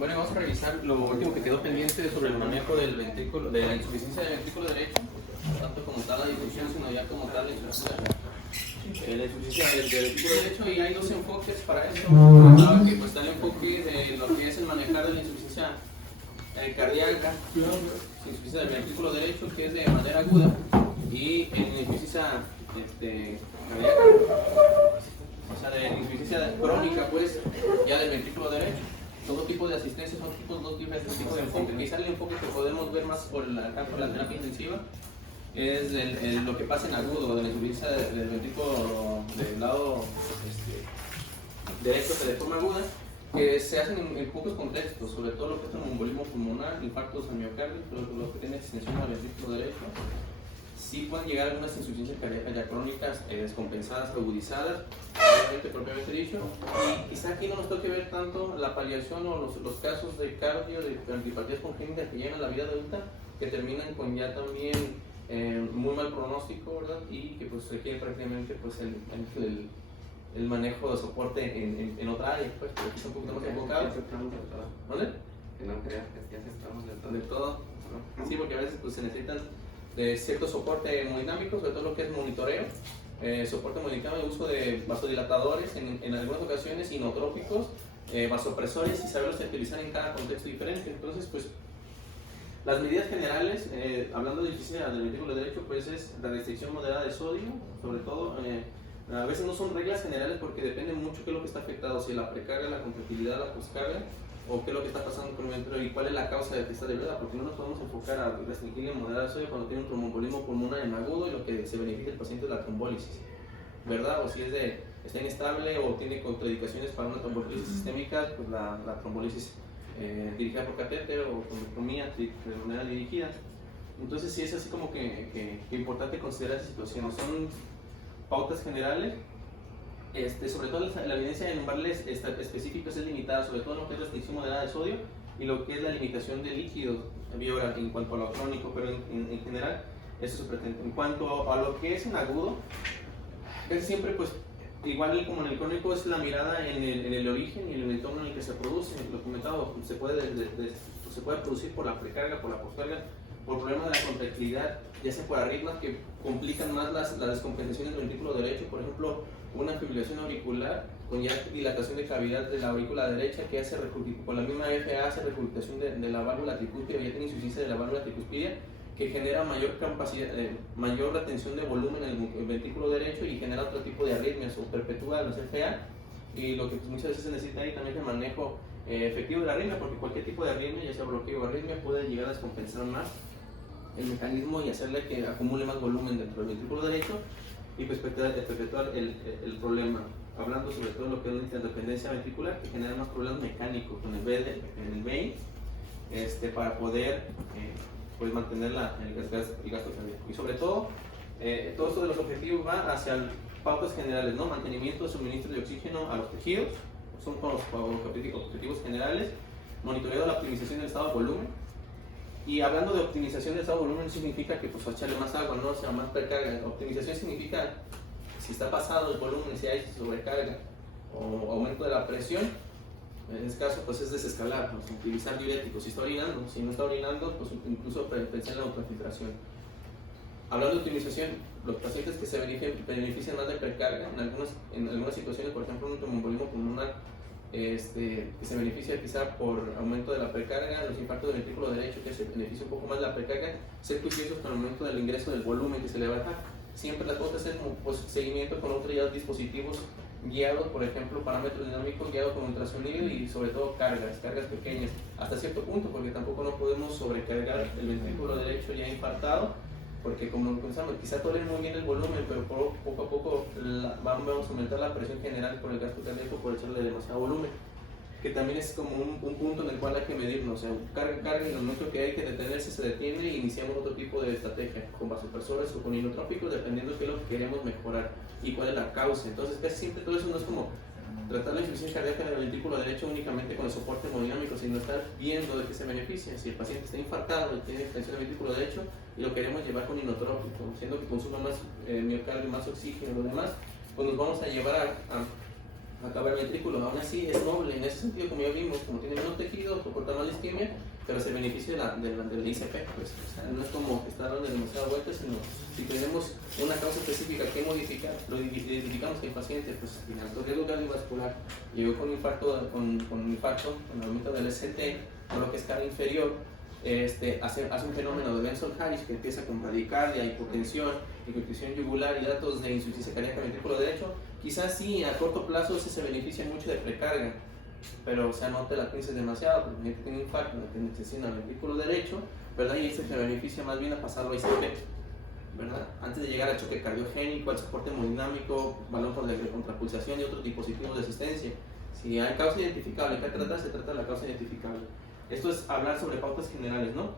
Bueno, vamos a revisar lo último que quedó pendiente sobre el manejo del ventrículo, de la insuficiencia del ventrículo derecho, no tanto como tal la difusión, sino ya como tal la insuficiencia del ventrículo derecho. Y hay dos enfoques para eso. Hablaba que pues está el enfoque de lo que es el manejar de la insuficiencia cardíaca, insuficiencia del ventrículo derecho, que es de manera aguda, y en insuficiencia cardíaca, o sea, de insuficiencia crónica, pues, ya del ventrículo derecho. Todo tipo de asistencia son dos diferentes tipos de enfoque. Quizá el enfoque que podemos ver más por el campo de la terapia intensiva es lo que pasa en agudo, de la insuficiencia del ventrículo del lado derecho, de forma aguda, que se hacen en pocos contextos, sobre todo lo que es el embolismo pulmonar, infartos al miocardio, lo que tiene extensión al ventrículo derecho. Sí pueden llegar algunas insuficiencias cardíacas ya crónicas, descompensadas, agudizadas, propiamente dicho, y quizá aquí no nos toque ver tanto la paliación o los casos de cardio, de antipatías congénitas que llegan a la vida adulta, que terminan con ya también muy mal pronóstico, ¿verdad? Y que pues requiere prácticamente pues, el manejo de soporte en otra área, pues, porque aquí está un poquito más enfocado. ¿Dónde? Que no creas que ya aceptamos de todo. De todo. Sí, porque a veces pues, se necesitan de cierto soporte hemodinámico, sobre todo lo que es monitoreo, soporte hemodinámico, uso de vasodilatadores en algunas ocasiones, inotrópicos, vasopresores, y saberlos utilizar en cada contexto diferente. Entonces, pues, las medidas generales, hablando de insuficiencia del ventrículo derecho, pues es la restricción moderada de sodio, sobre todo. A veces no son reglas generales porque depende mucho qué es lo que está afectado, si la precarga, la contractilidad, la poscarga, o qué es lo que está pasando con el ventrículo y cuál es la causa de que está debilidad, porque no nos podemos enfocar a restringir la moderada de sodio cuando tiene un tromboembolismo pulmonar en agudo y lo que se beneficia el paciente es la trombólisis, ¿verdad? O si está inestable o tiene contraindicaciones para una trombolisis sistémica, pues la trombolisis dirigida por catéter o con ectomía peritoneal dirigida. Entonces sí es así como que importante considerar esa situación. Son pautas generales. Sobre todo la evidencia en umbrales específicos es limitada, sobre todo en lo que es restricción moderada de sodio y lo que es la limitación de líquidos en cuanto a lo crónico, pero en general eso es presente. En cuanto a lo que es en agudo, casi siempre pues igual como en el crónico es la mirada en el origen y en el entorno en el que se produce. Lo comentado, se puede producir por la precarga, por la poscarga, por problemas de la contractilidad, ya sea por arritmias que complican más las descompensaciones del ventrículo derecho, por ejemplo, una fibrilación auricular con ya dilatación de cavidad de la aurícula derecha que hace con la misma FA hace regurgitación de la válvula tricúspide, ya tiene insuficiencia de la válvula tricúspide, que genera mayor capacidad, mayor retención de volumen en el ventrículo derecho y genera otro tipo de arritmias o perpetúa los FA. Y lo que pues, muchas veces se necesita ahí también es el manejo efectivo de la arritmia, porque cualquier tipo de arritmia, ya sea bloqueo o arritmia, puede llegar a descompensar más el mecanismo y hacerle que acumule más volumen dentro del ventrículo derecho y pues perpetuar el problema. Hablando sobre todo de lo que es la interdependencia ventricular, que genera más problemas mecánicos con el vein, para poder pues mantener el gasto cardíaco. Y sobre todo, todo esto de los objetivos va hacia pautas generales, ¿no? Mantenimiento de suministro de oxígeno a los tejidos, son con los objetivos generales, monitoreo de la optimización del estado de volumen. Y hablando de optimización del estado de volumen, significa que pues echarle más agua, no, o sea, más precarga. Optimización significa si está pasado el volumen, si hay sobrecarga o aumento de la presión. En este caso, pues es desescalar, pues, utilizar diuréticos. Si está orinando, si no está orinando, pues incluso pensar en la ultrafiltración. Hablando de optimización, los pacientes que se benefician más de precarga, en algunas situaciones, por ejemplo, un tromboembolismo pulmonar, que se beneficia quizá por aumento de la precarga, los infartos del ventrículo derecho, que se beneficia un poco más de la precarga, ser cuidiosos con el aumento del ingreso del volumen que se le va a dejar. Siempre las cosas es pues, seguimiento con otros dispositivos guiados, por ejemplo, parámetros dinámicos guiados con ultrasonido y sobre todo cargas pequeñas, hasta cierto punto, porque tampoco no podemos sobrecargar el ventrículo derecho ya infartado, porque como pensamos, quizá tolera muy bien el volumen, pero poco a poco vamos a aumentar la presión general por el gasto cardíaco por echarle demasiado volumen, que también es como un punto en el cual hay que medirnos, o sea, carga y en el momento que hay que detenerse se detiene y iniciamos otro tipo de estrategia, con vasopresores o con inotrópicos, dependiendo de qué es lo que queremos mejorar y cuál es la causa. Entonces casi siempre todo eso no es como tratar la insuficiencia cardíaca en el ventrículo derecho únicamente con el soporte hemodinámico, sino estar viendo de qué se beneficia. Si el paciente está infartado y tiene extensión del ventrículo derecho y lo queremos llevar con inotrópico, siendo que consuma más miocardio, más oxígeno y lo demás, pues nos vamos a llevar acaba el ventrículo. Aún así es noble, en ese sentido, como ya vimos, como tiene menos tejido, soporta más la isquemia, pero se beneficia de la ICP. Pues, o sea, no es como estar dando demasiada vuelta, sino si tenemos una causa específica que modificar, lo identificamos que el paciente, pues, el riesgo cardiovascular llegó con infarto, con aumento del ST, con lo que es cara inferior. Hace un fenómeno de Benson-Harris que empieza con bradicardia, hipotensión yugular y datos de insuficiencia cardíaca ventrículo derecho. Quizás sí, a corto plazo se beneficia mucho de precarga, pero o sea, no te la pienses demasiado, porque la gente tiene infarto, no tiene excesión al ventrículo derecho, ¿verdad? Y se beneficia más bien a pasarlo a ICP, ¿verdad? Antes de llegar al choque cardiogénico, al soporte hemodinámico, balón por contrapulsación y otros dispositivos de asistencia. Si hay causa identificable que tratar, se trata de la causa identificable. Esto es hablar sobre pautas generales, ¿no?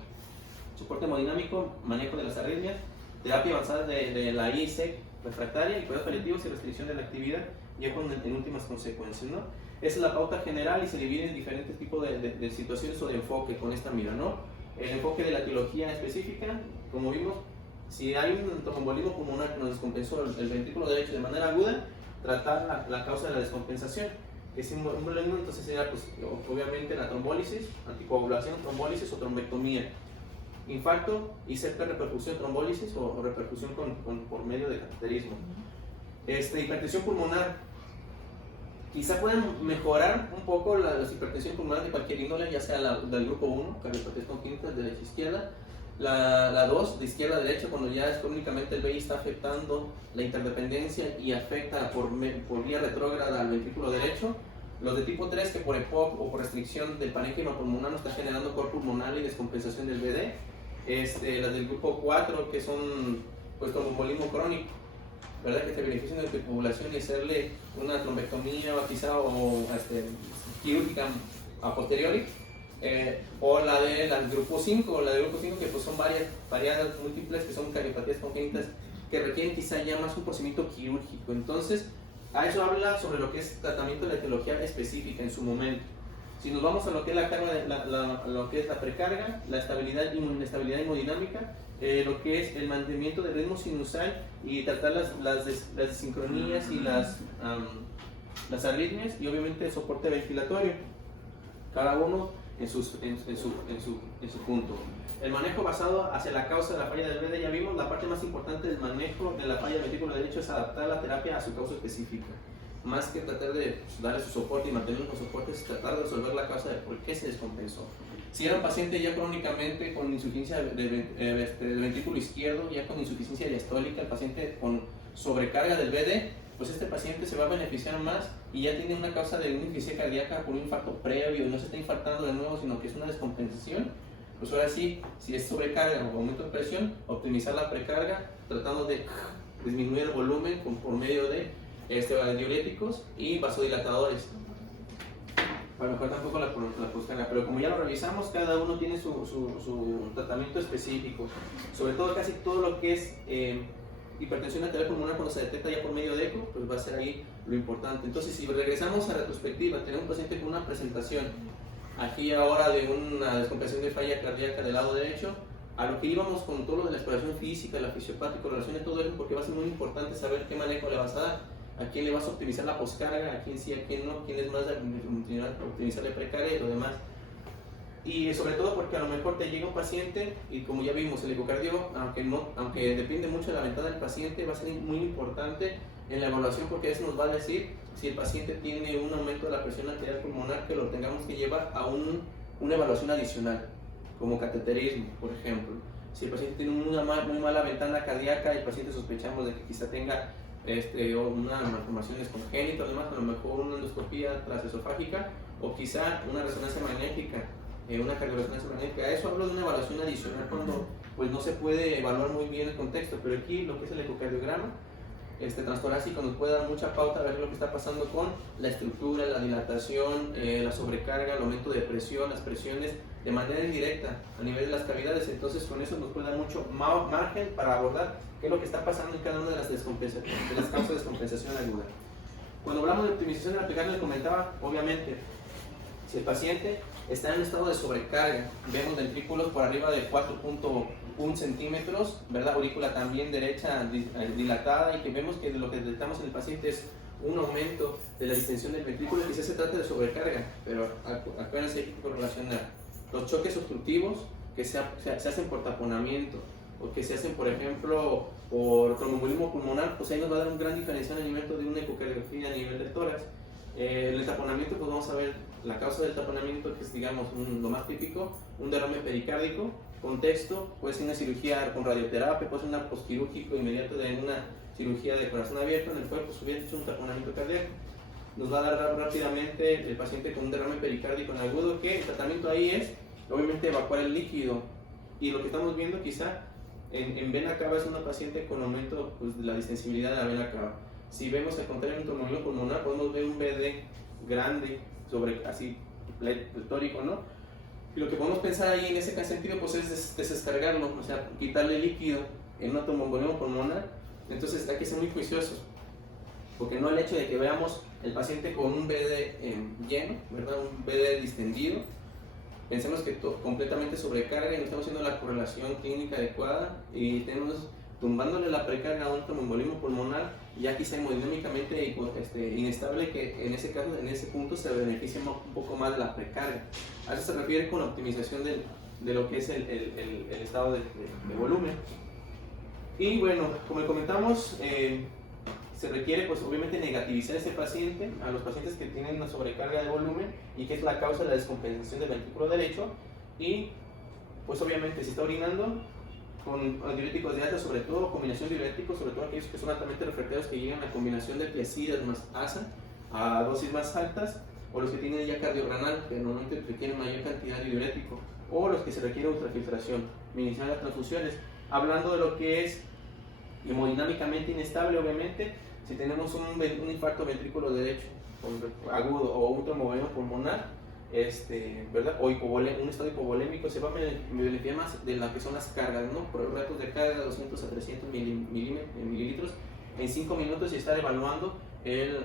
Soporte hemodinámico, manejo de las arritmias, terapia avanzada de la ISEC refractaria y cuidados paliativos y restricción de la actividad, ya en últimas consecuencias, ¿no? Esa es la pauta general y se divide en diferentes tipos de situaciones o de enfoque con esta mira, ¿no? El enfoque de la etiología específica, como vimos, si hay un tromboembolismo pulmonar que nos descompensó el ventrículo derecho de manera aguda, tratar la causa de la descompensación. Ese embolismo entonces sería, pues, obviamente la trombólisis, anticoagulación, trombólisis o trombectomía. Infarto, ICP, repercusión, trombólisis o repercusión por medio de cateterismo. Hipertensión pulmonar, quizá puedan mejorar un poco las hipertensión pulmonar de cualquier índole, ya sea del grupo 1, cardiopatías congénitas, derecha-izquierda, la 2, de izquierda-derecha, cuando ya es crónicamente el VI está afectando la interdependencia y afecta por vía retrógrada al ventrículo derecho. Los de tipo 3, que por EPOC o por restricción del parénquima pulmonar no está generando cor pulmonar y descompensación del BD. Las del grupo 4, que son pues tromboembolismo crónico, ¿verdad? Que te benefician de tu población y hacerle una trombectomía o quirúrgica a posteriori. O la del grupo 5, que pues son variadas múltiples, que son cardiopatías congénitas que requieren quizá ya más un procedimiento quirúrgico. Entonces, a eso habla sobre lo que es tratamiento de la etiología específica en su momento. Si nos vamos a lo que es la carga, lo que es la precarga, la estabilidad hemodinámica, lo que es el mantenimiento del ritmo sinusal y tratar las desincronías y las arritmias, y obviamente el soporte ventilatorio, cada uno en su punto. El manejo basado hacia la causa de la falla del BD, ya vimos, la parte más importante del manejo de la falla del ventrículo derecho es adaptar la terapia a su causa específica. Más que tratar de darle su soporte y mantenerlo con soporte, es tratar de resolver la causa de por qué se descompensó. Si era un paciente ya crónicamente con insuficiencia del ventrículo izquierdo, ya con insuficiencia diastólica, el paciente con sobrecarga del BD, pues este paciente se va a beneficiar más y ya tiene una causa de una insuficiencia cardíaca por un infarto previo y no se está infartando de nuevo, sino que es una descompensación. Pues ahora sí, si es sobrecarga o aumento de presión, optimizar la precarga, tratando de disminuir el volumen por medio de diuréticos y vasodilatadores. A lo mejor tampoco la poscarga, pero como ya lo revisamos, cada uno tiene su tratamiento específico. Sobre todo, casi todo lo que es hipertensión arterial pulmonar, cuando se detecta ya por medio de eco, pues va a ser ahí lo importante. Entonces, si regresamos a retrospectiva, tenemos un paciente con una presentación aquí ahora de una descompensación de falla cardíaca del lado derecho, a lo que íbamos con todo lo de la exploración física, la fisiopática, relación de todo eso, porque va a ser muy importante saber qué manejo le vas a dar, a quién le vas a optimizar la poscarga, a quién sí, a quién no, quién es más de optimizar la precarga y lo demás. Y sobre todo porque a lo mejor te llega un paciente y, como ya vimos, el ecocardio, aunque depende mucho de la ventana del paciente, va a ser muy importante en la evaluación, porque eso nos va a decir si el paciente tiene un aumento de la presión arterial pulmonar, que lo tengamos que llevar a una evaluación adicional, como cateterismo, por ejemplo. Si el paciente tiene una muy mala ventana cardíaca, el paciente sospechamos de que quizá tenga una malformación congénita, además a lo mejor una endoscopía transesofágica o quizá una resonancia magnética, una cardioresonancia magnética. Eso hablo de una evaluación adicional cuando pues no se puede evaluar muy bien el contexto, pero aquí lo que es el ecocardiograma transtorácico nos puede dar mucha pauta a ver lo que está pasando con la estructura, la dilatación, la sobrecarga, el aumento de presión, las presiones de manera indirecta a nivel de las cavidades. Entonces con eso nos puede dar mucho margen para abordar qué es lo que está pasando en cada una de las causas de descompensación aguda. Cuando hablamos de optimización de la precarga, les comentaba, obviamente, si el paciente está en un estado de sobrecarga, vemos ventrículos por arriba de 4.1 centímetros, ¿verdad? Aurícula también derecha dilatada, y que vemos que lo que detectamos en el paciente es un aumento de la distensión del ventrículo, quizás se trata de sobrecarga, pero acuérdense, hay que correlacionar los choques obstructivos que se hacen por taponamiento o que se hacen, por ejemplo, por tromboembolismo pulmonar, pues ahí nos va a dar un gran diferenciamiento de una ecocardiografía a nivel del tórax. El taponamiento, pues vamos a ver la causa del taponamiento, que es, digamos, lo más típico, un derrame pericárdico. Contexto, puede ser una cirugía con radioterapia, puede ser una posquirúrgico inmediato de una cirugía de corazón abierto en el cual pues, hubiera hecho un taponamiento cardíaco. Nos va a dar rápidamente el paciente con un derrame pericárdico en agudo, que el tratamiento ahí es, obviamente, evacuar el líquido. Y lo que estamos viendo quizá en vena cava es una paciente con aumento pues, de la distensibilidad de la vena cava. Si vemos al contrario un tromboembolismo pulmonar, podemos ver un BD grande, sobre así, pletórico, ¿no? Y lo que podemos pensar ahí en ese sentido pues es descargarlo, o sea, quitarle líquido en un tromboembolismo pulmonar. Entonces hay que ser muy juiciosos, porque no el hecho de que veamos el paciente con un BD lleno, ¿verdad? Un BD distendido, pensemos que completamente sobrecarga y no estamos haciendo la correlación clínica adecuada y tenemos tumbándole la precarga a un tromboembolismo pulmonar, ya quizá hemodinámicamente inestable, que en ese caso, en ese punto se beneficia un poco más de la precarga. A eso se refiere con la optimización de lo que es el estado de volumen. Y bueno, como comentamos, se requiere pues obviamente negativizar a ese paciente, a los pacientes que tienen una sobrecarga de volumen y que es la causa de la descompensación del ventrículo derecho, y pues obviamente si está orinando con diuréticos de alta, sobre todo combinación de diuréticos, sobre todo aquellos que son altamente refractarios que llegan a combinación de clecidas más ASA a dosis más altas, o los que tienen ya cardiorrenal, que normalmente requieren mayor cantidad de diurético, o los que se requiere ultrafiltración, minimizar las transfusiones. Hablando de lo que es hemodinámicamente inestable, obviamente, si tenemos un infarto ventrículo derecho agudo o un tromboembolismo pulmonar, ¿verdad? O un estado hipovolémico, se va a beneficiar más de lo que son las cargas, ¿no? Por los ratos de carga de 200 a 300 mililitros en 5 minutos y estar evaluando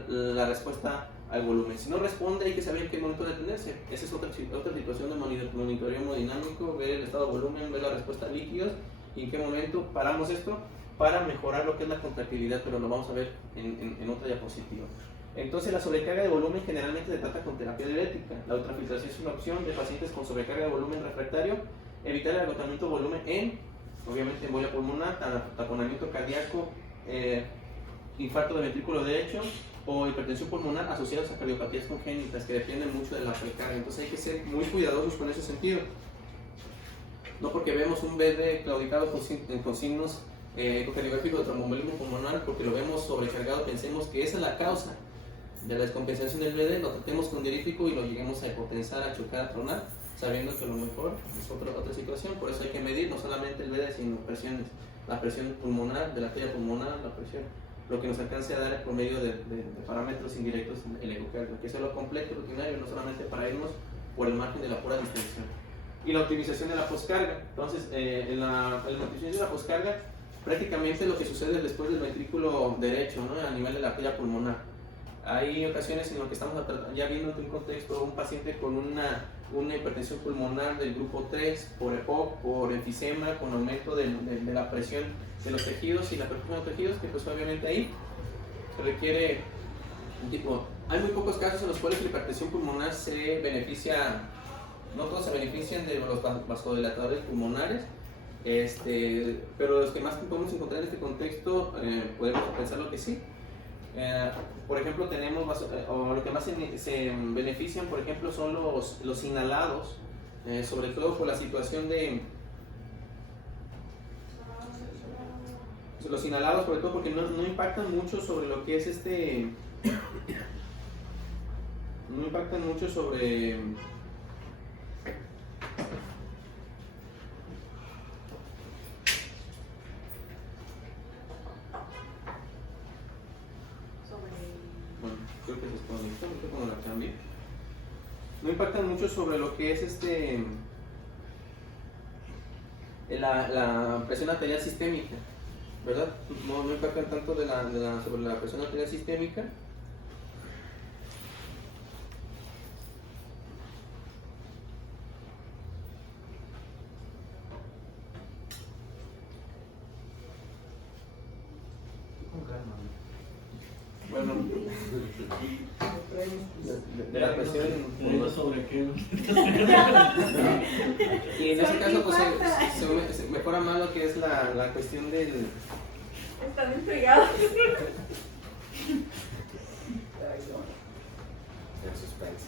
la respuesta al volumen. Si no responde, hay que saber en qué momento detenerse. Esa es otra situación de monitoreo hemodinámico, ver el estado de volumen, ver la respuesta a líquidos y en qué momento paramos esto para mejorar lo que es la contractilidad, pero lo vamos a ver en otra diapositiva. Entonces, la sobrecarga de volumen generalmente se trata con terapia diurética. La ultrafiltración es una opción de pacientes con sobrecarga de volumen refractario. Evitar el agotamiento de volumen obviamente, embolia pulmonar, taponamiento cardíaco, infarto de ventrículo derecho o hipertensión pulmonar asociados a cardiopatías congénitas que dependen mucho de la precarga. Entonces, hay que ser muy cuidadosos con ese sentido. No porque vemos un BD claudicado con signos ecocardiográficos de tromboembolismo pulmonar, porque lo vemos sobrecargado, pensemos que esa es la causa de la descompensación del BD, lo tratemos con diurético y lo lleguemos a hipotensar, a chocar, a tronar, sabiendo que lo mejor es otra situación. Por eso hay que medir no solamente el BD, sino presiones, la presión pulmonar, de la arteria pulmonar, la presión, lo que nos alcance a dar por medio de parámetros indirectos el ecocardio, que es lo completo, rutinario, no solamente para irnos por el margen de la pura distensión. Y la optimización de la poscarga. Entonces, en la optimización de la poscarga, prácticamente lo que sucede después del ventrículo derecho, ¿no? A nivel de la arteria pulmonar. Hay ocasiones en las que estamos ya viendo en un contexto un paciente con una hipertensión pulmonar del grupo 3 por EPOC, por enfisema, con aumento de la presión de los tejidos y la perfusión de los tejidos, que pues obviamente ahí se requiere un tipo. Hay muy pocos casos en los cuales la hipertensión pulmonar se beneficia, no todos se benefician de los vasodilatadores pulmonares, pero los que más podemos encontrar en este contexto podemos pensar lo que sí. Por ejemplo, tenemos, o lo que más se benefician, por ejemplo, son los inhalados, sobre todo por la situación de los inhalados, sobre todo porque no impactan mucho sobre lo que es no impactan mucho sobre creo que se desconectó, no sé cómo la cambié. No impactan mucho sobre lo que es la presión arterial sistémica, ¿verdad? No impactan tanto sobre la presión arterial sistémica. Bueno, de la presión. ¿Sobre qué? Y en ese caso, pues se mejora más lo que es la cuestión del. Están intrigados. El suspense.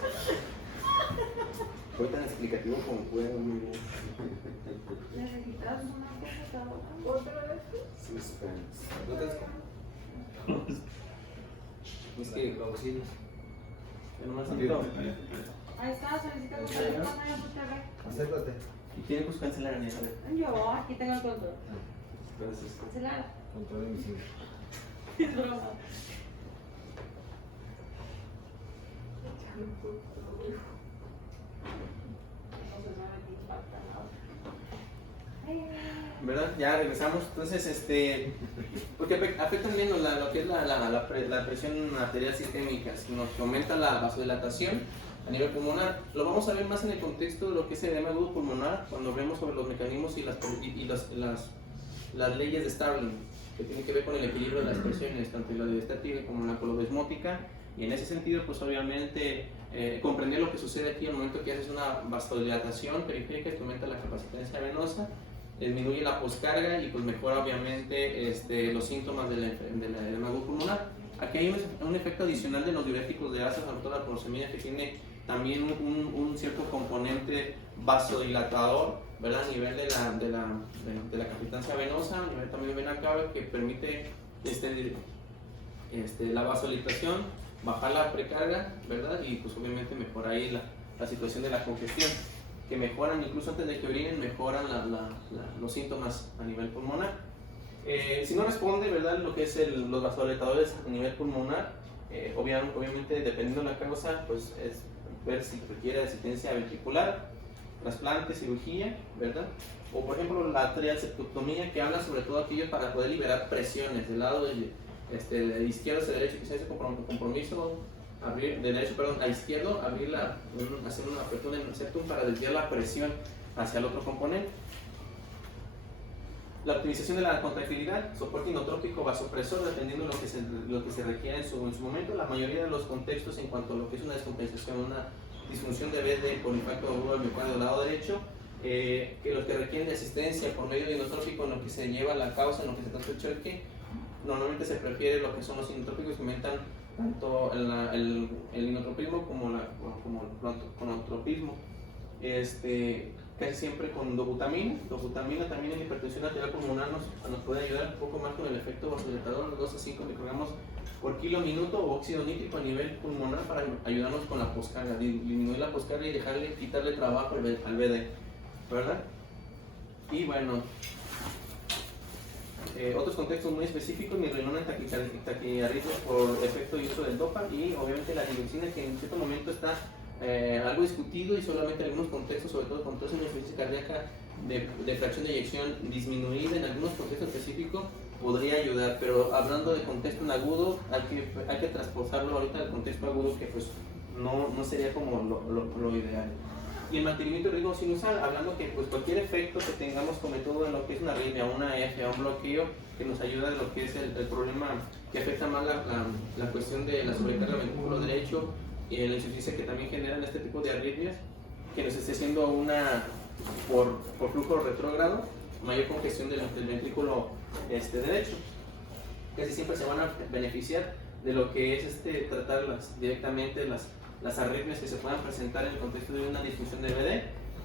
Fue tan explicativo como puedo, muy bien. ¿Necesitas una computadora? ¿Otra vez? Suspense. Es que Auxilios. Ahí está, solicita computadora. Acércate. Y tiene que cancelar en eso. Yo, aquí tengo el control. Gracias. Cancelar. Control invisible. Es broma. ¿Verdad? Ya regresamos. Entonces, porque afecta menos lo que es la presión arterial sistémica, sino que aumenta la vasodilatación a nivel pulmonar. Lo vamos a ver más en el contexto de lo que es el edema agudo pulmonar, cuando vemos sobre los mecanismos y las leyes de Starling, que tienen que ver con el equilibrio de las presiones, tanto la diastática como la colobesmótica. Y en ese sentido, pues obviamente, comprender lo que sucede aquí al momento que haces una vasodilatación periférica que aumenta la capacitancia venosa, disminuye la poscarga y pues mejora obviamente los síntomas del edema agudo pulmonar. Aquí hay un efecto adicional de los diuréticos de ácido, sobre todo la furosemida, que tiene también un cierto componente vasodilatador, ¿verdad? A nivel de la capacitancia venosa, a nivel también vena cava, que permite la vasodilatación, bajar la precarga, ¿verdad? Y pues obviamente mejora ahí la situación de la congestión, que mejoran incluso antes de que orinen, mejoran los síntomas a nivel pulmonar. Si no responde, ¿verdad?, lo que es los vasodilatadores a nivel pulmonar, obviamente dependiendo de la causa, pues es ver si requiere asistencia ventricular, trasplante, cirugía, ¿verdad? O por ejemplo la arterial septicectomía, que habla sobre todo aquello para poder liberar presiones del lado de izquierdo hacia derecho, que se hace compromiso abrir de derecho, perdón, a izquierdo, hacer una apertura en el septum para desviar la presión hacia el otro componente. La optimización de la contractilidad, soporte inotrópico, vasopresor, dependiendo de lo que se requiera en su momento. La mayoría de los contextos en cuanto a lo que es una descompensación, una disfunción de BD por impacto agudo del miocardio del lado derecho, que los que requieren de asistencia por medio de inotrópico, en lo que se lleva a la causa, en lo que se trata el choque, normalmente se prefiere lo que son los inotrópicos que aumentan tanto el inotropismo como el conotropismo. Casi siempre con dobutamina. Dobutamina también en hipertensión arterial pulmonar nos puede ayudar un poco más con el efecto vasodilatador, 2 a 5 microgramos por kilo minuto, o óxido nítrico a nivel pulmonar para ayudarnos con la poscarga, disminuir la poscarga y quitarle trabajo al BD, ¿verdad? Y bueno, otros contextos muy específicos, mirrenona en taquiarritmia por efecto y uso del dopa, y obviamente la digoxina, que en cierto momento está algo discutido, y solamente en algunos contextos, sobre todo con toda esa insuficiencia cardíaca de fracción de eyección disminuida en algunos contextos específicos, podría ayudar. Pero hablando de contexto en agudo, hay que transportarlo ahorita al contexto agudo, que pues no sería como lo ideal. Y el mantenimiento de riesgo sinusal, hablando que pues cualquier efecto que tengamos como todo en lo que es una arritmia, una EF, un bloqueo, que nos ayuda en lo que es el problema que afecta más la cuestión de la sobrecarga del ventrículo derecho, y la insuficiencia que también generan este tipo de arritmias, que nos esté haciendo por flujo retrógrado, mayor congestión del ventrículo derecho. Casi siempre se van a beneficiar de lo que es tratar directamente las arritmias que se puedan presentar en el contexto de una disfunción de BD,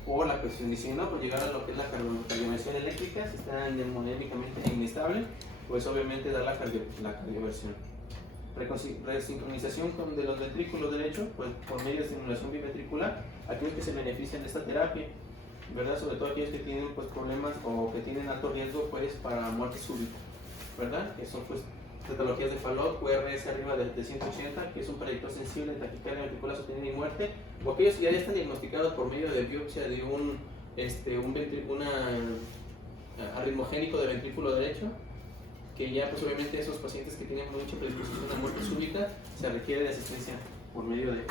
o la cuestión de si no, por llegar a lo que es la cardioversión eléctrica, si está hemodinámicamente inestable, pues obviamente dar la cardioversión. Resincronización de los ventrículos derechos, pues por medio de estimulación biventricular, aquellos que se benefician de esta terapia, ¿verdad? Sobre todo aquellos que tienen pues problemas o que tienen alto riesgo pues para muerte súbita, ¿verdad? Que son pues patologías de Fallot, QRS arriba de 180, que es un predictor sensible de taquicardia ventricular sostenida y muerte, o aquellos que ya están diagnosticados por medio de biopsia de un arritmogénico de ventrículo derecho, que ya pues obviamente esos pacientes que tienen mucha predisposición a muerte súbita, se requiere de asistencia por medio de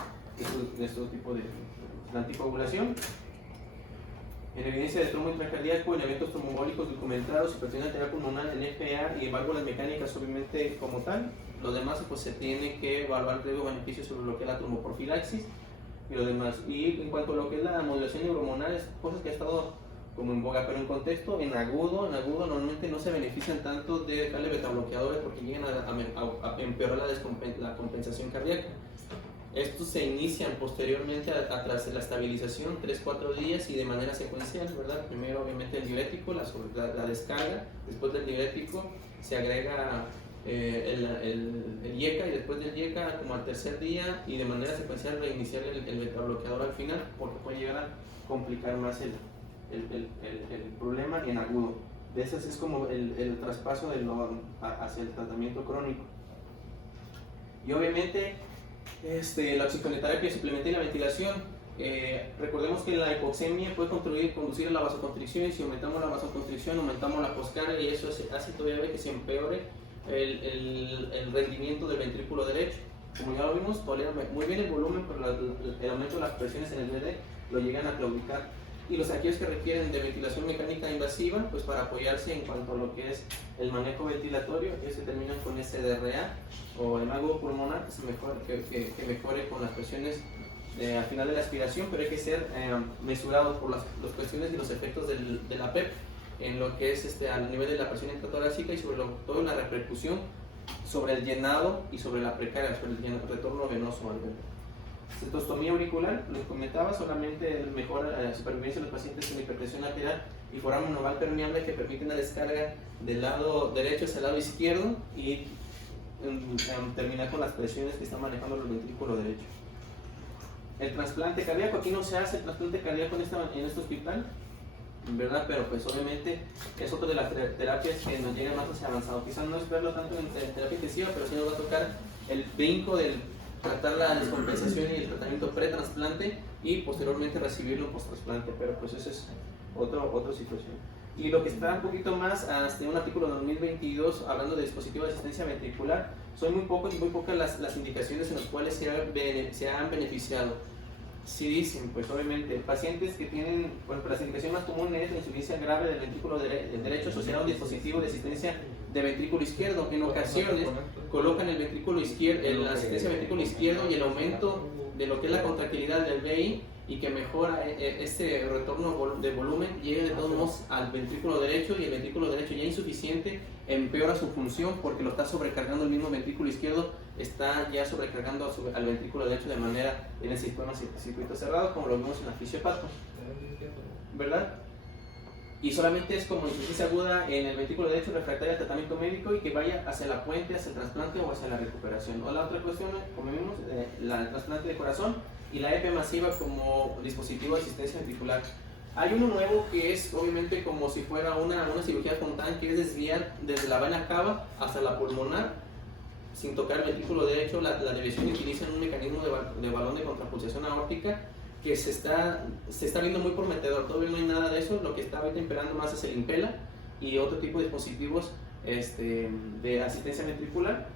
este tipo de anticoagulación. En evidencia de trombo intracardíaco, en eventos trombólicos documentados, hipertensión arterial pulmonar, en FA y en válvulas mecánicas, obviamente como tal. Lo demás, pues se tiene que evaluar el riesgo-beneficio sobre lo que es la tromboprofilaxis y lo demás. Y en cuanto a lo que es la modulación neurohormonal, es cosas que ha estado como en boga, pero en contexto, en agudo normalmente no se benefician tanto de darle betabloqueadores porque llegan a empeorar la compensación cardíaca. Estos se inician posteriormente tras la estabilización, 3-4 días y de manera secuencial, ¿verdad? Primero obviamente el diurético, la descarga, después del diurético se agrega el IECA y después del IECA como al tercer día y de manera secuencial reiniciar el betabloqueador al final porque puede llegar a complicar más el problema en agudo. De esas es como el traspaso hacia el tratamiento crónico. Y obviamente la oxigenoterapia suplementaria y la ventilación. Recordemos que la hipoxemia puede conducir a la vasoconstricción y si aumentamos la vasoconstricción aumentamos la poscarga y eso hace todavía que se empeore el rendimiento del ventrículo derecho. Como ya lo vimos, tolera muy bien el volumen, pero el aumento de las presiones en el VD lo llegan a claudicar. Y los aquellos que requieren de ventilación mecánica invasiva, pues para apoyarse en cuanto a lo que es el manejo ventilatorio, ellos se terminan con SDRA o el agudo pulmonar que mejore con las presiones al final de la aspiración, pero hay que ser mesurado por las cuestiones y los efectos de la PEP en lo que es al nivel de la presión intratorácica y sobre todo la repercusión sobre el llenado y sobre la precarga, sobre el retorno venoso al veno. Citostomía auricular, les comentaba, solamente mejora la supervivencia de los pacientes con hipertensión arterial y foramen oval permeable que permite una descarga del lado derecho hacia el lado izquierdo y terminar con las presiones que están manejando el ventrículo derecho. El trasplante cardíaco, aquí no se hace el trasplante cardíaco en este hospital, ¿verdad? Pero pues obviamente es otra de las terapias que nos llega más hacia avanzado. Quizás no es verlo tanto en terapia intensiva, pero sí nos va a tocar el brinco del tratar la descompensación y el tratamiento pre-trasplante y posteriormente recibirlo post-trasplante, pero pues esa es otra situación. Y lo que está un poquito más, hasta un artículo de 2022 hablando de dispositivos de asistencia ventricular, son muy pocas las indicaciones en las cuales se han beneficiado. Sí dicen, pues obviamente, pacientes que tienen, bueno, la indicación más común es la insuficiencia grave del ventrículo derecho asociada a un dispositivo de asistencia de ventrículo izquierdo, que en ocasiones colocan el ventrículo izquierdo, la asistencia de ventrículo izquierdo y el aumento de lo que es la contractilidad del VI y que mejora este retorno de volumen, llega de todos modos al ventrículo derecho y el ventrículo derecho ya insuficiente empeora su función porque lo está sobrecargando el mismo ventrículo izquierdo, está ya sobrecargando al ventrículo derecho de manera en el circuito cerrado, como lo vimos en la fisiopato, ¿verdad? Y solamente es como insuficiencia aguda en el ventrículo derecho refractaria al tratamiento médico y que vaya hacia la puente, hacia el trasplante o hacia la recuperación. O la otra cuestión, como vimos, el trasplante de corazón y la EP masiva como dispositivo de asistencia ventricular. Hay uno nuevo que es obviamente como si fuera una cirugía frontal, que es desviar desde la vena cava hasta la pulmonar sin tocar el ventrículo derecho. La desviación utiliza un mecanismo de balón de contrapulsación aórtica que se está viendo muy prometedor. Todavía no hay nada de eso, lo que está ahorita imperando más es el Impela y otro tipo de dispositivos de asistencia ventricular.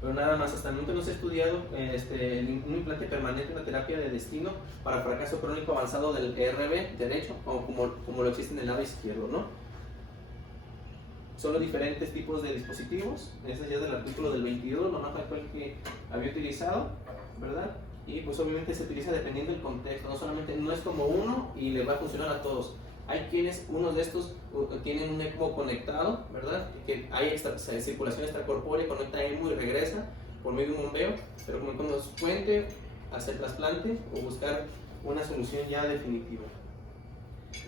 Pero nada más, hasta el momento no se ha estudiado un implante permanente en la terapia de destino para fracaso crónico avanzado del ERB derecho, como lo existe en el lado izquierdo, ¿no? Son los diferentes tipos de dispositivos. Ese ya es del artículo del 22, lo más actual que había utilizado, ¿verdad? Y pues obviamente se utiliza dependiendo del contexto, no es como uno y le va a funcionar a todos. Hay quienes, unos de estos tienen un ECMO conectado, ¿verdad? Que hay circulación extracorpórea, conecta ECMO y regresa por medio de un bombeo, pero como cuando es puente, hacer trasplante o buscar una solución ya definitiva.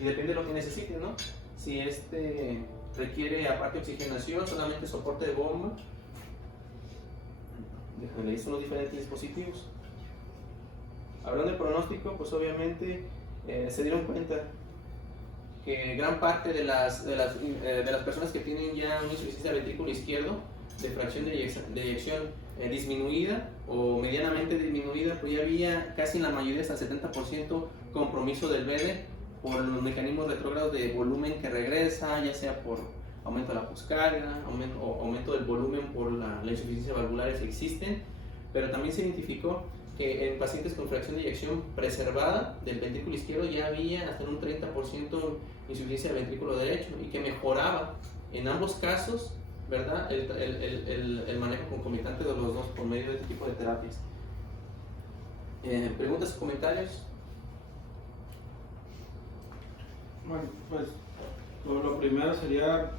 Y depende de lo que necesite, ¿no? Si requiere aparte oxigenación, solamente soporte de bomba. Déjame, son los diferentes dispositivos. Hablando de pronóstico, pues obviamente se dieron cuenta que gran parte de las personas que tienen ya una insuficiencia del ventrículo izquierdo de fracción de eyección disminuida o medianamente disminuida, pues ya había casi en la mayoría hasta el 70% compromiso del VD por los mecanismos retrógrados de volumen que regresa, ya sea por aumento de la poscarga, aumento del volumen por la insuficiencia valvular que existen, pero también se identificó que en pacientes con fracción de eyección preservada del ventrículo izquierdo ya había hasta un 30% insuficiencia del ventrículo derecho y que mejoraba en ambos casos, ¿verdad? El manejo concomitante de los dos por medio de este tipo de terapias. ¿Preguntas o comentarios? Bueno, pues lo primero sería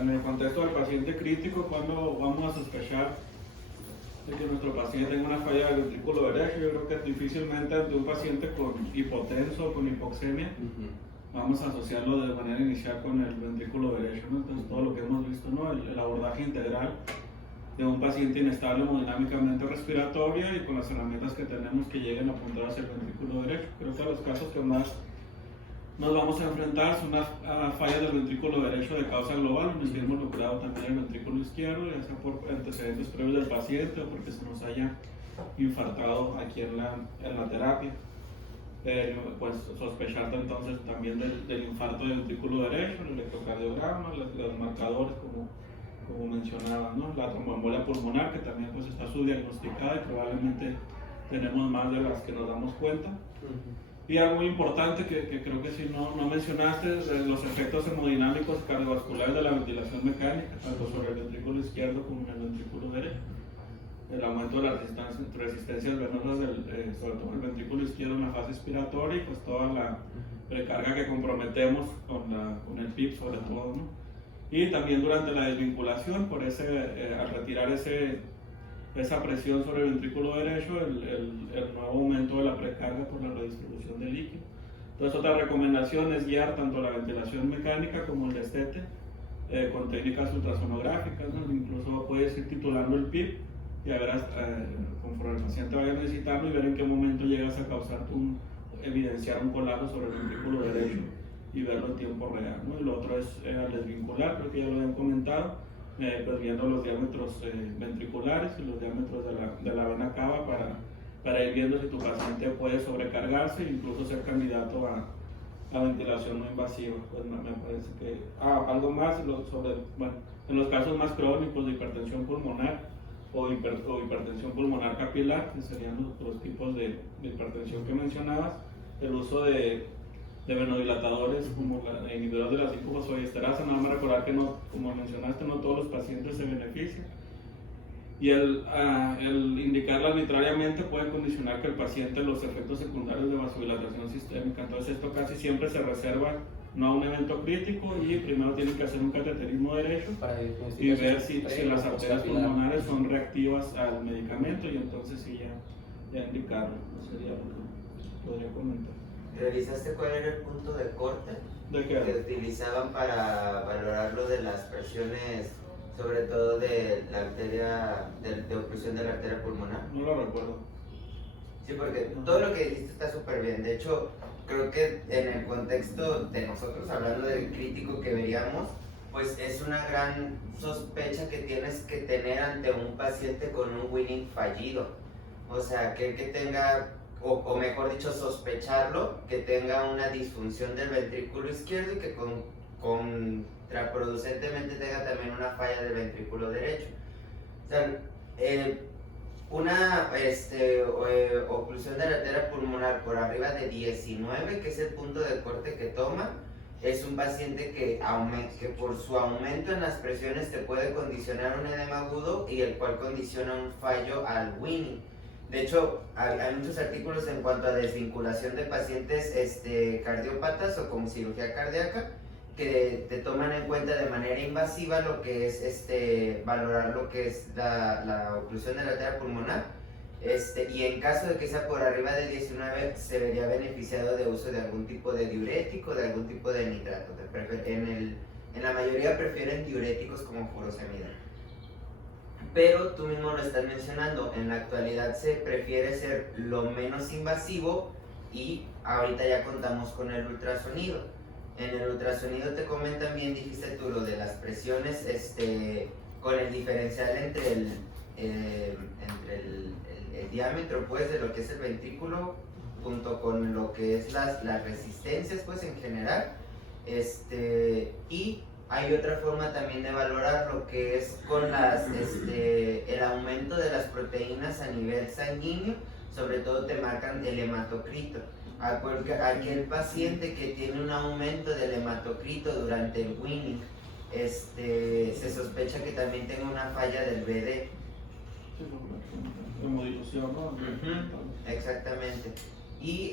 en el contexto del paciente crítico, cuando vamos a sospechar de que nuestro paciente tenga una falla del ventrículo derecho. Yo creo que difícilmente ante un paciente con hipotenso o con hipoxemia vamos a asociarlo de manera inicial con el ventrículo derecho, ¿no? Entonces todo lo que hemos visto, ¿no? El abordaje integral de un paciente inestable hemodinámicamente respiratorio y con las herramientas que tenemos que lleguen a apuntar hacia el ventrículo derecho. Creo que los casos que más nos vamos a enfrentar son las fallas del ventrículo derecho de causa global, donde esté involucrado también el ventrículo izquierdo, ya sea por antecedentes previos del paciente o porque se nos haya infartado aquí en la terapia. Pues sospechar entonces también del infarto del ventrículo derecho, el electrocardiograma, los marcadores como mencionaba, ¿no? La tromboembolia pulmonar, que también pues está subdiagnosticada y probablemente tenemos más de las que nos damos cuenta. Y algo muy importante que creo que si no mencionaste, los efectos hemodinámicos cardiovasculares de la ventilación mecánica, tanto sobre el ventrículo izquierdo como en el ventrículo derecho. El aumento de las resistencias venosas, sobre todo el ventrículo izquierdo en la fase expiratoria, y pues toda la precarga que comprometemos con el PIP sobre todo, ¿no? Y también durante la desvinculación, al retirar esa presión sobre el ventrículo derecho, el nuevo aumento de la precarga por la redistribución del líquido. Entonces, otra recomendación es guiar tanto la ventilación mecánica como el destete con técnicas ultrasonográficas, ¿no? Incluso puedes ir titulando el PIP y a ver conforme el paciente vaya necesitando y ver en qué momento llegas a evidenciar un colapso sobre el ventrículo derecho y verlo en tiempo real, ¿no? Y lo otro es al desvincular, creo que ya lo habían comentado, pues viendo los diámetros ventriculares y los diámetros de la vena cava para ir viendo si tu paciente puede sobrecargarse e incluso ser candidato a ventilación no invasiva. Pues me parece que algo más en los casos más crónicos de hipertensión pulmonar o hipertensión pulmonar capilar, que serían los tipos de hipertensión que mencionabas, el uso de venodilatadores como inhibidores de la 5-fosfodiesterasa. Nada más recordar que no, como mencionaste, no todos los pacientes se benefician, y el indicarla arbitrariamente puede condicionar que el paciente los efectos secundarios de vasodilatación sistémica. Entonces esto casi siempre se reserva no a un evento crítico, y primero tienen que hacer un cateterismo derecho y ver si las arterias pulmonares son reactivas al medicamento, y entonces sí ya indicarlo. No sería lo que podría comentar. ¿Revisaste cuál era el punto de corte ¿De qué? que utilizaban para valorar lo de las presiones, sobre todo de la arteria, de oclusión de la arteria pulmonar? No lo recuerdo. Sí, porque todo lo que dijiste está súper bien. De hecho, creo que en el contexto de nosotros, hablando del crítico que veríamos, pues es una gran sospecha que tienes que tener ante un paciente con un winning fallido. O sea, que tenga, o mejor dicho, sospecharlo, que tenga una disfunción del ventrículo izquierdo y que contraproducentemente tenga también una falla del ventrículo derecho. O sea, una oclusión de la arteria pulmonar por arriba de 19, que es el punto de corte que toma, es un paciente que por su aumento en las presiones te puede condicionar un edema agudo, y el cual condiciona un fallo al winning. De hecho, hay muchos artículos en cuanto a desvinculación de pacientes cardiópatas o con cirugía cardíaca, que te toman en cuenta de manera invasiva lo que es valorar lo que es la oclusión de la arteria pulmonar, y en caso de que sea por arriba de 19 se vería beneficiado de uso de algún tipo de diurético, de algún tipo de nitrato. En la mayoría prefieren diuréticos como furosemida. Pero tú mismo lo estás mencionando, en la actualidad se prefiere ser lo menos invasivo, y ahorita ya contamos con el ultrasonido. En el ultrasonido te comentan bien, dijiste tú, lo de las presiones, con el diferencial entre el diámetro, pues, de lo que es el ventrículo, junto con lo que es las resistencias, pues, en general. Y hay otra forma también de valorar lo que es con el aumento de las proteínas a nivel sanguíneo, sobre todo te marcan el hematocrito. Porque aquel paciente que tiene un aumento del hematocrito durante el weaning, se sospecha que también tenga una falla del BD. Hemodilución, ¿no? Exactamente. Y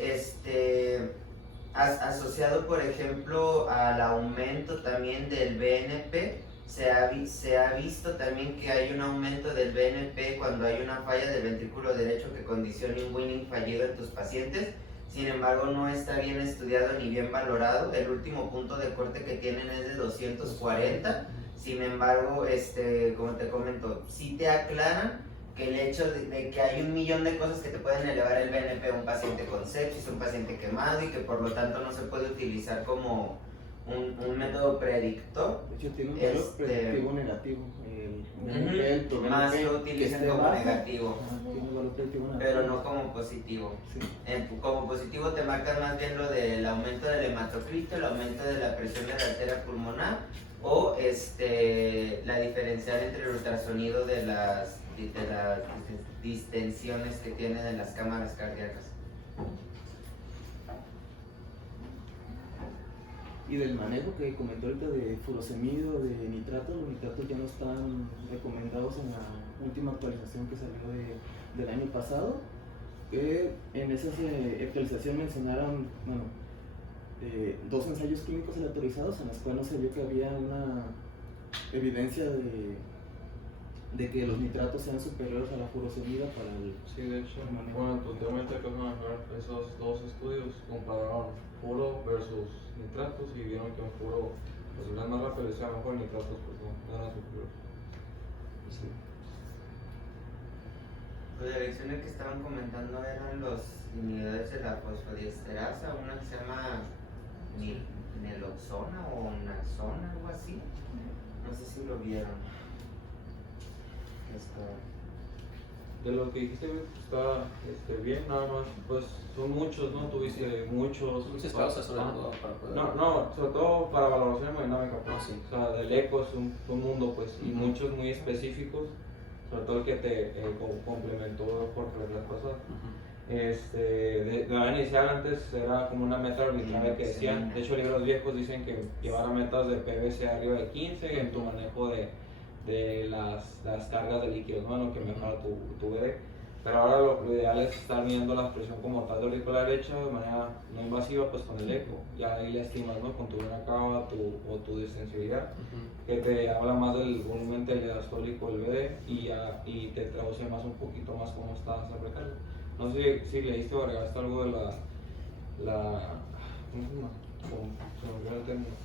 asociado, por ejemplo, al aumento también del BNP, se ha visto también que hay un aumento del BNP cuando hay una falla del ventrículo derecho que condicione un weaning fallido en tus pacientes. Sin embargo, no está bien estudiado ni bien valorado. El último punto de corte que tienen es de 240. Sin embargo, como te comento, sí te aclaran que el hecho de que hay 1.000.000 de cosas que te pueden elevar el BNP a un paciente con sepsis, un paciente quemado, y que por lo tanto no se puede utilizar como un método predictor. De hecho, tiene un valor predictivo negativo. El más lo utilizan como negativo, tiene un valor predictivo negativo, pero no como positivo. Sí. Como positivo te marcan más bien lo del aumento del hematocrito, el aumento de la presión de la arteria pulmonar, o la diferencial entre el ultrasonido de las distensiones que tienen en las cámaras cardíacas. Y del manejo que comentó ahorita de furosemido, de nitratos, los nitratos ya no están recomendados en la última actualización que salió del año pasado. En esa actualización mencionaron, dos ensayos clínicos aleatorizados en los cuales no se vio que había una evidencia de que los nitratos sean superiores a la furosemida para el... Sí, de hecho, bueno, tu tema que vamos a hablar, esos dos estudios compararon furo versus nitratos y vieron que un furo pues era más rápido y sea mejor, nitratos pues no eran superiores. Sí. Las reacciones que estaban comentando eran los inhibidores de la fosfodiesterasa, una que se llama Naloxona o Naxona, algo así. No sé si lo vieron. De lo que dijiste está bien, nada más, pues son muchos, ¿no? Tuviste muchos. Muchas causas sobre todo para poder... No, sobre todo para valoración hemodinámica, pues. Sí. O sea, del eco es un mundo, pues, y muchos muy específicos, sobre todo el que te complementó por la vez pasada. De manera inicial antes era como una meta arbitraria que decían, de hecho libros viejos dicen que llevar a metas de PVC arriba de 15 en tu manejo de las cargas de líquidos, ¿no? En lo que mejora tu BD. Pero ahora lo ideal es estar midiendo la presión como tal de auricular derecha de manera no invasiva, pues con el eco. Ya ahí le estimas, ¿no? Con tu vena cava o tu distensibilidad, que te habla más del volumen telediastólico del BD y te traduce más un poquito más cómo estás apretando. No sé si leíste o agregaste algo de ¿cómo se llama? Se me olvidó el término.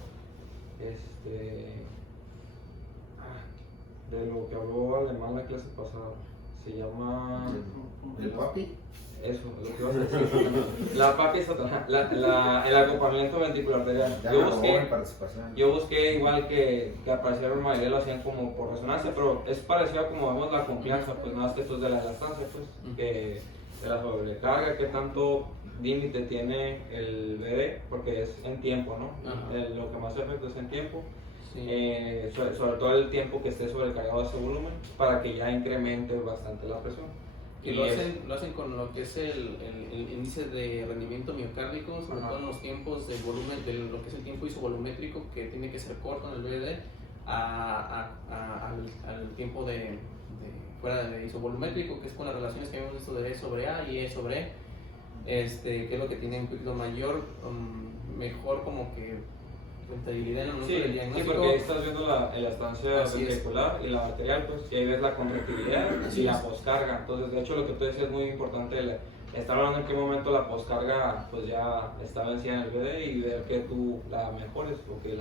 De lo que habló Alemán la clase pasada. Se llama... ¿El papi? Eso, lo que ibas a decir. La papi es otra. El acompañamiento ventricular arterial. Yo busqué igual que apareciera en mayoría lo hacían como por resonancia, pero es parecido a como vemos la confianza, pues nada más que esto es de la elastancia, pues, que de la sobrecarga, que tanto límite tiene el BD, porque es en tiempo, ¿no? Lo que más afecta es en tiempo. Sí. Sobre todo el tiempo que esté sobrecargado ese volumen, para que ya incremente bastante la presión. Y lo hacen con lo que es el índice de rendimiento miocárdico, sobre todo en los tiempos de volumen, de lo que es el tiempo isovolumétrico, que tiene que ser corto en el BD, al tiempo de fuera de isovolumétrico, que es con las relaciones que vemos esto de E sobre A y E sobre E, que es lo que tiene un poquito mayor, mejor como que rentabilidad en el momento del diagnóstico. Sí, porque ahí estás viendo la elastancia ventricular y la arterial, pues, y ahí ves la contractilidad y la poscarga. Entonces, de hecho, lo que tú decías es muy importante, estar hablando en qué momento la poscarga pues ya está vencida en el BD y ver que tú la mejores o que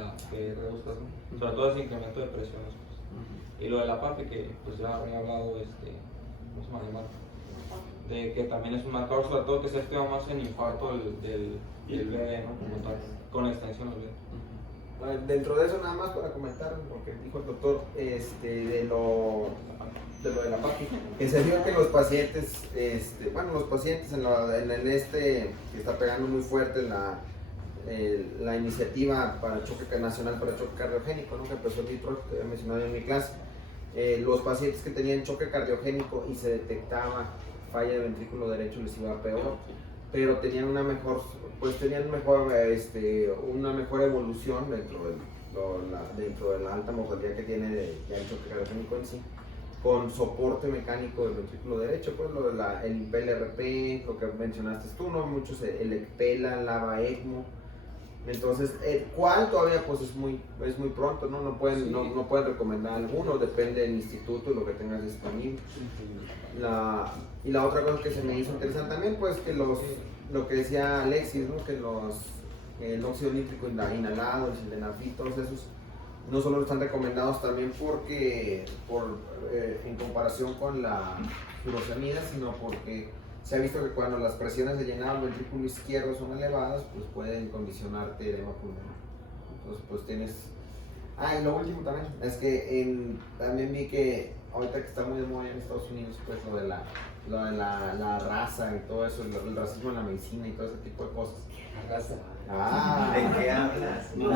reduzcas, ¿no? Sobre todo ese incremento de presiones, pues. Y lo de la PAPI, que pues ya había hablado, ¿cómo se llama? De que también es un marcador, sobre todo que se activa más en infarto del BD, ¿no? Como tal, con extensión del BD. Bueno, dentro de eso nada más para comentar lo que dijo el doctor, de lo de la PAPI, que se vio que los pacientes, los pacientes en que está pegando muy fuerte la iniciativa para el choque nacional para el choque cardiogénico, ¿no? Que empezó el DITROC, que había mencionado en mi clase, los pacientes que tenían choque cardiogénico y se detectaba falla de ventrículo derecho les iba peor, pero tenían una mejor, una mejor evolución dentro de la alta mortalidad que tiene ya el choque cardíaco en sí, con soporte mecánico del ventrículo derecho, pues el PLRP, lo que mencionaste tú, ¿no? Muchos, el ECPELA, LAVA, ECMO. Entonces, ¿cuál todavía pues es muy pronto, ¿no? No pueden recomendar alguno, depende del instituto y lo que tengas disponible. Y la otra cosa que se me hizo interesante también, pues que lo que decía Alexis, ¿no? Que el óxido nítrico inhalado, el sildenafil, todos esos, no solo están recomendados también en comparación con la furosemida, sino porque se ha visto que cuando las presiones de llenado del ventrículo izquierdo son elevadas, pues pueden condicionarte edema pulmonar. Entonces, pues tienes... y lo último también, es que también vi que ahorita que está muy de moda en Estados Unidos, pues lo de la raza y todo eso, el racismo en la medicina y todo ese tipo de cosas. La raza. ¿De qué hablas? No,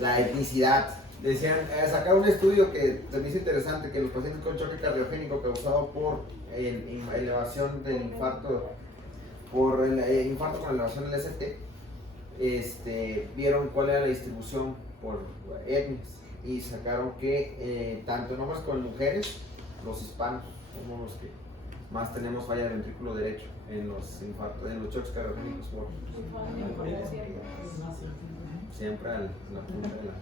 La etnicidad. Decían, sacaron un estudio que se me hizo interesante, que los pacientes con choque cardiogénico causado por elevación del infarto, por el infarto con elevación del ST, vieron cuál era la distribución por etnias y sacaron que tanto en hombres como en mujeres, los hispanos somos los que más tenemos falla del ventrículo derecho en los infartos, en los choques cardiogénicos siempre a la punta de la...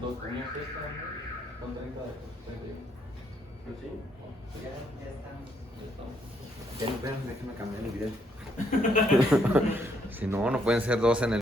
Los tenías con 30 de 31. Sí. Ya estamos. Déjenme cambiar el video. Si no, no pueden ser dos en el